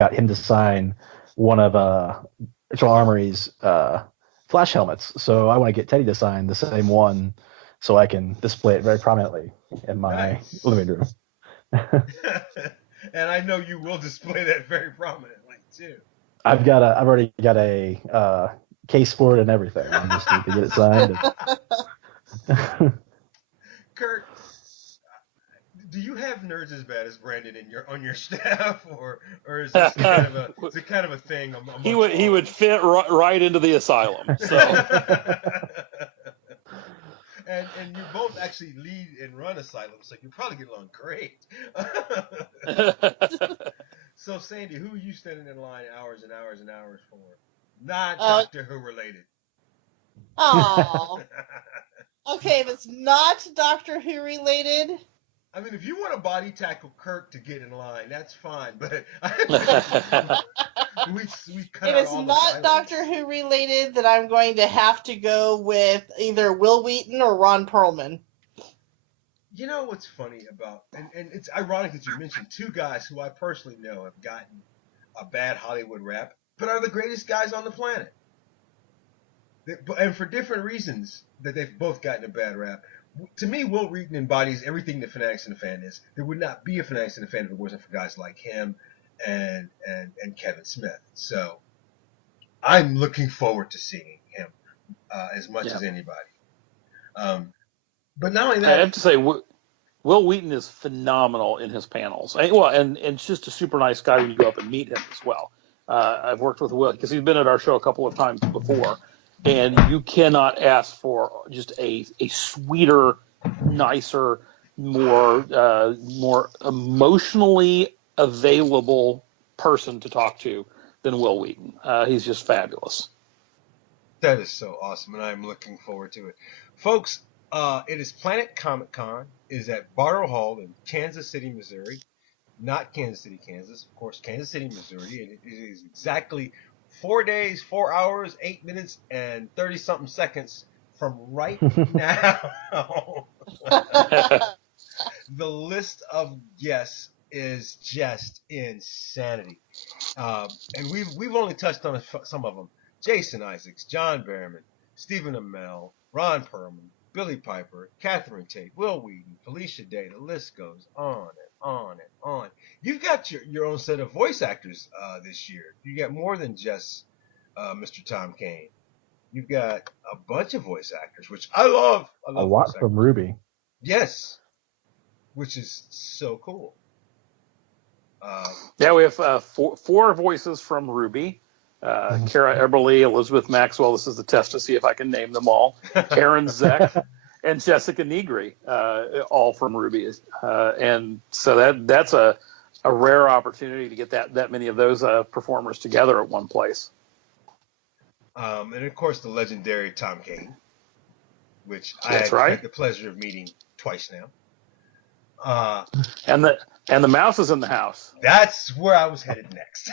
got him to sign one of Ritual Armory's Flash helmets. So I want to get Teddy to sign the same one so I can display it very prominently in my Nice. living room. And I know you will display that very prominently too. I've already got a case for it and everything. I just need to get it signed. Kurt, do you have nerds as bad as Brandon in your on your staff, or is this kind of a thing amongst he all of would us? fit right into the asylum. So And you both actually lead and run asylums, so you probably get along great. So Sandy, who are you standing in line hours and hours and hours for? Not Uh, Doctor Who related. oh. Okay, if it's not Doctor Who related, I mean, if you want to body tackle Kirk to get in line, that's fine. But we cut if out it's all the not violence. Doctor Who related, then I'm going to have to go with either Will Wheaton or Ron Perlman. You know what's funny about, and it's ironic that you mentioned two guys who I personally know have gotten a bad Hollywood rap, but are the greatest guys on the planet. And for different reasons that they've both gotten a bad rap. To me, Will Wheaton embodies everything that Fanatics and the Fan is. There would not be a Fanatics and the Fan if it wasn't for guys like him and Kevin Smith. So I'm looking forward to seeing him as much as anybody. But not only I that, have to say, Will Wheaton is phenomenal in his panels. And just a super nice guy when you go up and meet him as well. I've worked with Will because he's been at our show a couple of times before, and you cannot ask for just a sweeter, nicer, more emotionally available person to talk to than Will Wheaton. He's just fabulous. that is so awesome, and I'm looking forward to it. Folks, it is Planet Comicon. It is at Barrow Hall in Kansas City, Missouri. Not Kansas City, Kansas. Of course, Kansas City, Missouri. And it is exactly 4 days, 4 hours, 8 minutes, and 30 something seconds from right now. The list of guests is just insanity. And we've only touched on some of them. Jason Isaacs, John Barrowman, Stephen Amell, Ron Perlman, Billy Piper, Catherine Tate, Will Wheaton, Felicia Day. The list goes on and on and on. You've got your own set of voice actors this year. You got more than just Mr. Tom Kane. You've got a bunch of voice actors, which I love. I A love voice lot actors. from Ruby. Yes, which is so cool. Yeah, we have four voices from Ruby. Kara Eberly, Elizabeth Maxwell. This is the test to see if I can name them all. Karen Zeck and Jessica Negri, all from Ruby. And so that's a rare opportunity to get that many of those performers together at one place. And of course, the legendary Tom Kane, which I That's had right. the pleasure of meeting twice now. And the mouse is in the house. That's where I was headed next.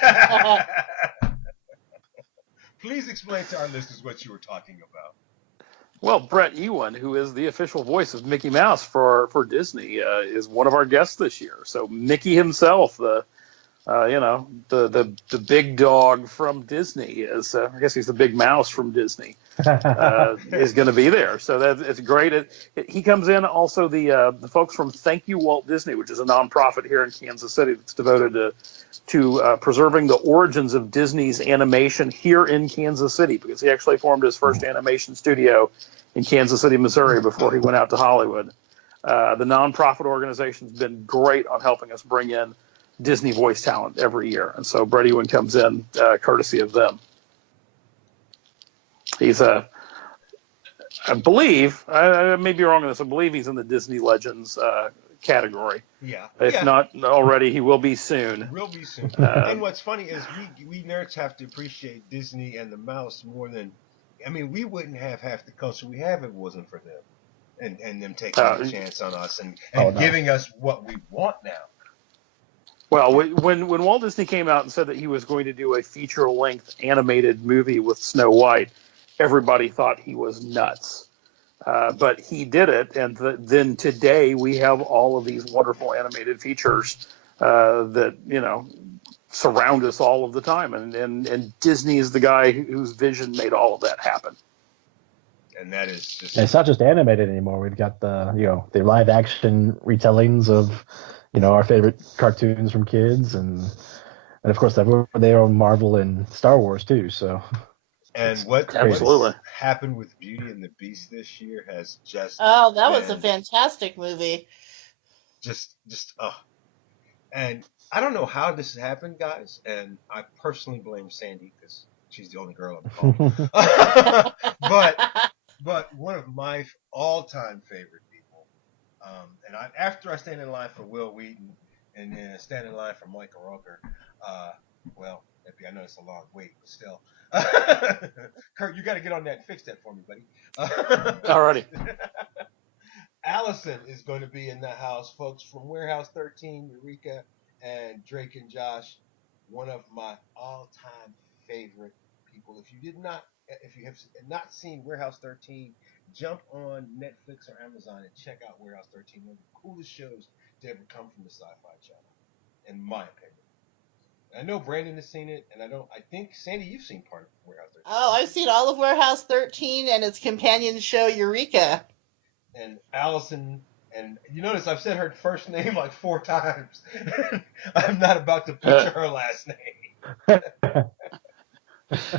Please explain to our listeners what you were talking about. Well, Brett Ewan, who is the official voice of Mickey Mouse for Disney, is one of our guests this year. So Mickey himself, the big dog from Disney is, I guess he's the big mouse from Disney, is going to be there. So it's great. He comes in. Also, the folks from Thank You Walt Disney, which is a nonprofit here in Kansas City that's devoted to preserving the origins of Disney's animation here in Kansas City, because he actually formed his first animation studio in Kansas City, Missouri, before he went out to Hollywood. The nonprofit organization's been great on helping us bring in Disney voice talent every year, and so Brett Ewan comes in courtesy of them. He's I believe, I may be wrong on this, I believe he's in the Disney Legends category. Yeah. If not already, he will be soon. Will be soon. And what's funny is we nerds have to appreciate Disney and the mouse more than, I mean, we wouldn't have half the culture we have if it wasn't for them. And them taking a chance on us and giving us what we want now. Well, when Walt Disney came out and said that he was going to do a feature-length animated movie with Snow White, everybody thought he was nuts. But he did it, and then today we have all of these wonderful animated features that, surround us all of the time. And Disney is the guy whose vision made all of that happen. And that is just... And it's not just animated anymore. We've got the live action retellings of, our favorite cartoons from kids, and of course they own Marvel and Star Wars too. So. And what's happened with Beauty and the Beast this year has just... Oh, that was a fantastic movie. And I don't know how this happened, guys, and I personally blame Sandy because she's the only girl on the call. But one of my all-time favorite people, and after I stand in line for Will Wheaton and then stand in line for Michael Rooker, I know it's a long wait, but still. Kurt, you got to get on that and fix that for me, buddy. Alrighty. Allison is going to be in the house, folks, from Warehouse 13, Eureka, and Drake and Josh, one of my all-time favorite people. If you have not seen Warehouse 13, jump on Netflix or Amazon and check out Warehouse 13. One of the coolest shows to ever come from the Sci-Fi Channel, in my opinion. I know Brandon has seen it, and I think, Sandy, you've seen part of Warehouse 13. Oh, I've seen all of Warehouse 13 and its companion show, Eureka. And Allison, and you notice I've said her first name like 4 times. I'm not about to butcher her last name.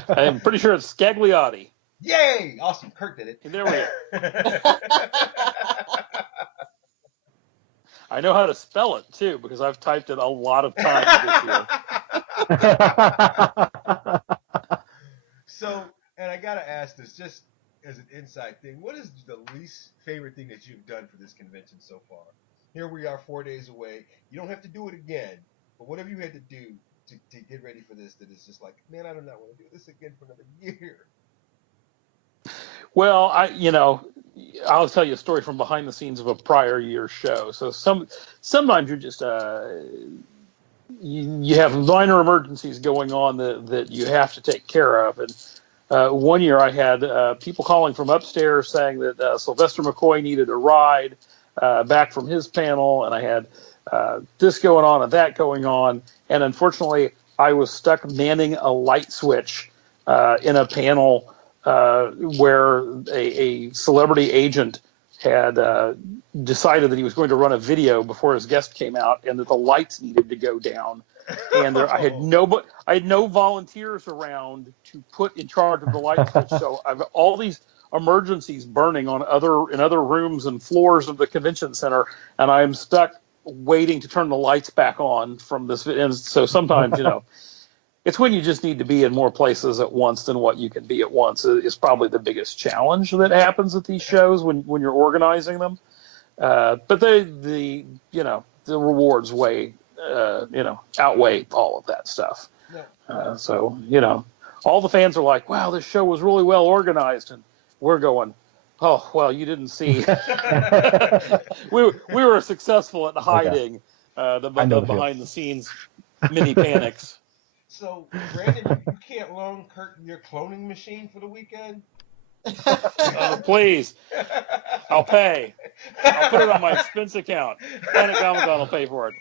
I'm pretty sure it's Scagliotti. Yay! Awesome. Kurt did it. There we go. I know how to spell it, too, because I've typed it a lot of times this year. So, and I got to ask this, just as an inside thing, what is the least favorite thing that you've done for this convention so far? Here we are 4 days away. You don't have to do it again, but what have you had to do to get ready for this that is just like, man, I do not want to do this again for another year? Well, I'll tell you a story from behind the scenes of a prior year's show. So sometimes you're just you have minor emergencies going on that you have to take care of. And one year I had people calling from upstairs saying that Sylvester McCoy needed a ride back from his panel, and I had this going on and that going on. And unfortunately, I was stuck manning a light switch in a panel where a celebrity agent had decided that he was going to run a video before his guest came out, and that the lights needed to go down. And I had no volunteers around to put in charge of the light switch. So I've all these emergencies burning in other rooms and floors of the convention center, and I'm stuck waiting to turn the lights back on from this. And so sometimes, it's when you just need to be in more places at once than what you can be at once is probably the biggest challenge that happens at these shows when you're organizing them. But the rewards outweigh all of that stuff. So all the fans are like, wow, this show was really well organized, and we're going, oh, well, you didn't see. we were successful at hiding the behind the scenes mini panics. So, Brandon, you can't loan Kurt your cloning machine for the weekend? Please. I'll pay. I'll put it on my expense account. Planet Comicon will pay for it.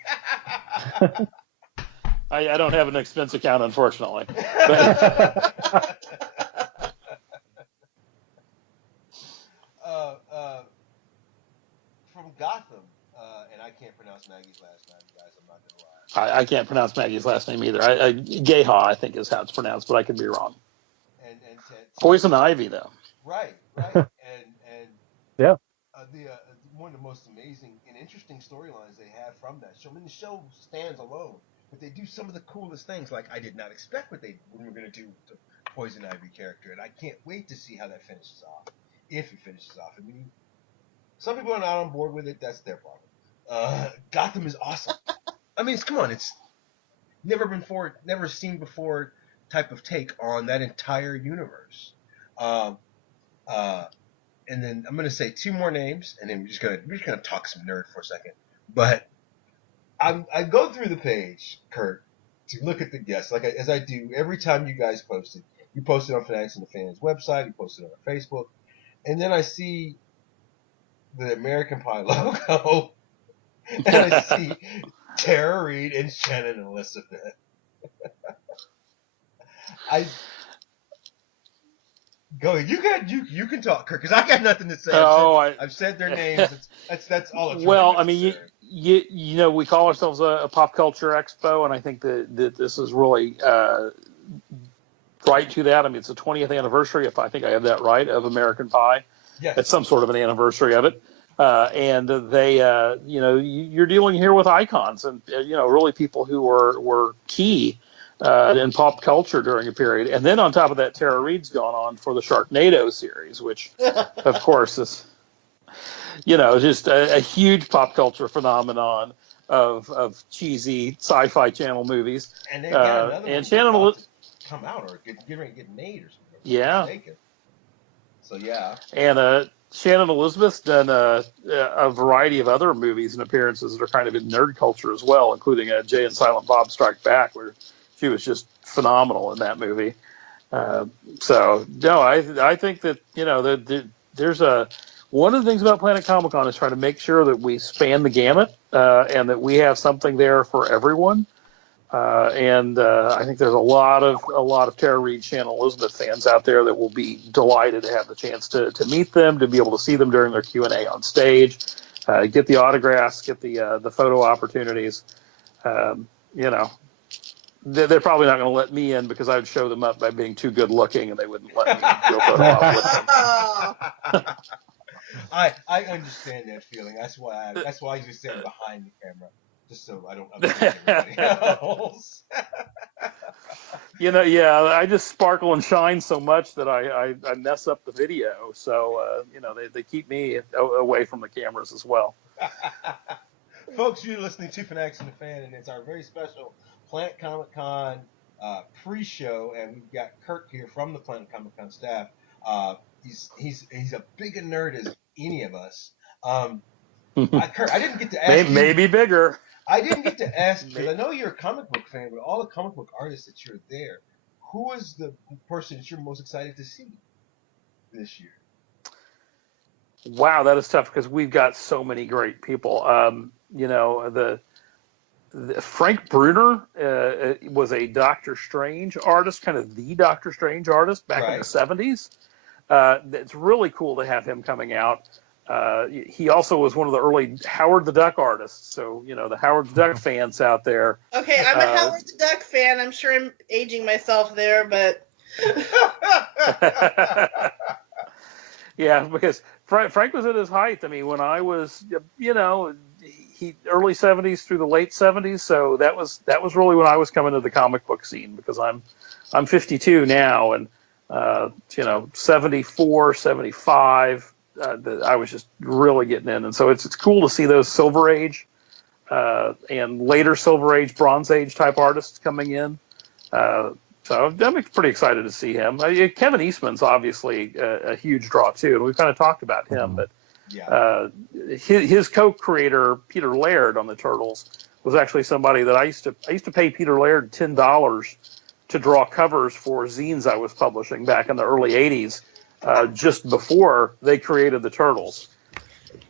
I don't have an expense account, unfortunately. But... from Gotham, and I can't pronounce Maggie's last name, guys. I'm not going to lie. I can't pronounce Maggie's last name either. Gayha, I think, is how it's pronounced, but I could be wrong. And Poison Ivy, though. Right. and yeah. One of the most amazing and interesting storylines they have from that show. I mean, the show stands alone, but they do some of the coolest things. Like, I did not expect what we were going to do with the Poison Ivy character, and I can't wait to see how that finishes off. If it finishes off. I mean, some people are not on board with it. That's their problem. Gotham is awesome. I mean, come on. It's never seen before type of take on that entire universe. And then I'm going to say 2 more names, and then we're just gonna talk some nerd for a second. But I go through the page, Kurt, to look at the guests, as I do every time you guys post it. You post it on Fanatics and the Fan's website. You post it on our Facebook. And then I see the American Pie logo, and I see Tara Reid and Shannon Elizabeth. I go. You can talk, Kirk, because I got nothing to say. I've said their names. That's all that's really Well, I mean, necessary. you know, we call ourselves a pop culture expo, and I think that this is really right to that. I mean, it's the 20th anniversary, if I think I have that right, of American Pie. Yes. It's some sort of an anniversary of it. And they, you know, you're dealing here with icons and, you know, really people who were key in pop culture during a period. And then on top of that, Tara Reid's gone on for the Sharknado series, which, of course, is, you know, just a huge pop culture phenomenon of cheesy sci-fi channel movies. And they've got another and one Shannon come out or get ready to get made or something. Yeah. So yeah. And Shannon Elizabeth's done a variety of other movies and appearances that are kind of in nerd culture as well, including Jay and Silent Bob Strike Back, where she was just phenomenal in that movie. So no, I think that, you know, there's one of the things about Planet Comicon is trying to make sure that we span the gamut and that we have something there for everyone. I think there's a lot of Tara Reid, Shannon Elizabeth fans out there that will be delighted to have the chance to meet them, to be able to see them during their Q&A on stage, get the autographs, get the photo opportunities. You know, they're probably not going to let me in because I would show them up by being too good looking, and they wouldn't let me do a photo op with them. I understand that feeling. That's why I usually stand behind the camera, just so I don't upset everybody else. You know, yeah, I just sparkle and shine so much that I mess up the video. So, you know, they keep me away from the cameras as well. Folks, you're listening to Fanatics and the Fan, and it's our very special Planet Comicon pre-show, and we've got Kirk here from the Planet Comicon staff. He's a big a nerd as any of us. Kirk, I didn't get to ask you. Maybe bigger. I didn't get to ask because I know you're a comic book fan, but all the comic book artists that you're there, who is the person that you're most excited to see this year? Wow, that is tough because we've got so many great people. You know, the Frank Bruner was a Doctor Strange artist, kind of the Doctor Strange artist back in the 70s. It's really cool to have him coming out. He also was one of the early Howard the Duck artists. So, you know, the Howard the Duck fans out there. Okay, I'm a Howard the Duck fan. I'm sure I'm aging myself there, but... Yeah, because Frank was at his height. I mean, when I was, you know, he early 70s through the late 70s. So that was really when I was coming to the comic book scene, because I'm 52 now, and you know, 74, 75. I was just really getting in, and so it's cool to see those Silver Age and later Silver Age, Bronze Age type artists coming in. So I'm pretty excited to see him. Kevin Eastman's obviously a huge draw too, and we've kind of talked about him. But his co-creator Peter Laird on the Turtles was actually somebody that I used to pay Peter Laird $10 to draw covers for zines I was publishing back in the early '80s, just before they created the Turtles.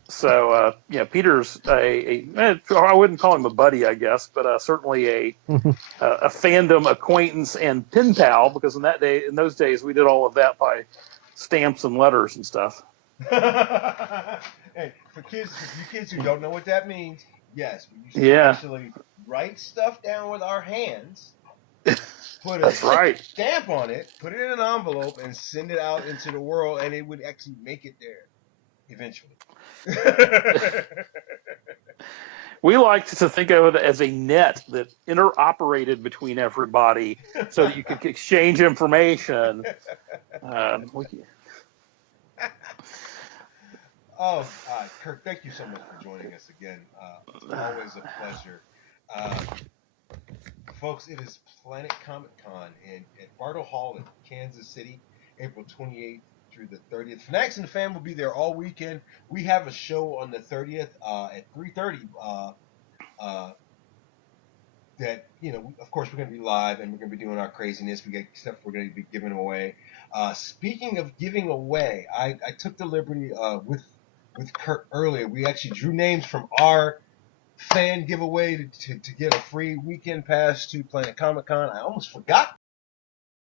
So, yeah, Peter's I wouldn't call him a buddy, I guess, but certainly a fandom acquaintance and pen pal, because in those days, we did all of that by stamps and letters and stuff. Hey, for you kids who don't know what that means, yes, we used to actually write stuff down with our hands, put a stamp on it, put it in an envelope, and send it out into the world, and it would actually make it there eventually. We like to think of it as a net that interoperated between everybody so that you could exchange information. Kirk, thank you so much for joining us again. It's always a pleasure. Folks, it is Planet Comicon at Bartle Hall in Kansas City, April 28th through the 30th. Fanatics and the Fan will be there all weekend. We have a show on the 30th at 3:30. That, you know, of course we're going to be live and we're going to be doing our craziness. We got stuff we're going to be giving away. Speaking of giving away, I took the liberty with Kurt earlier. We actually drew names from our fan giveaway to get a free weekend pass to Planet Comic Con. I almost forgot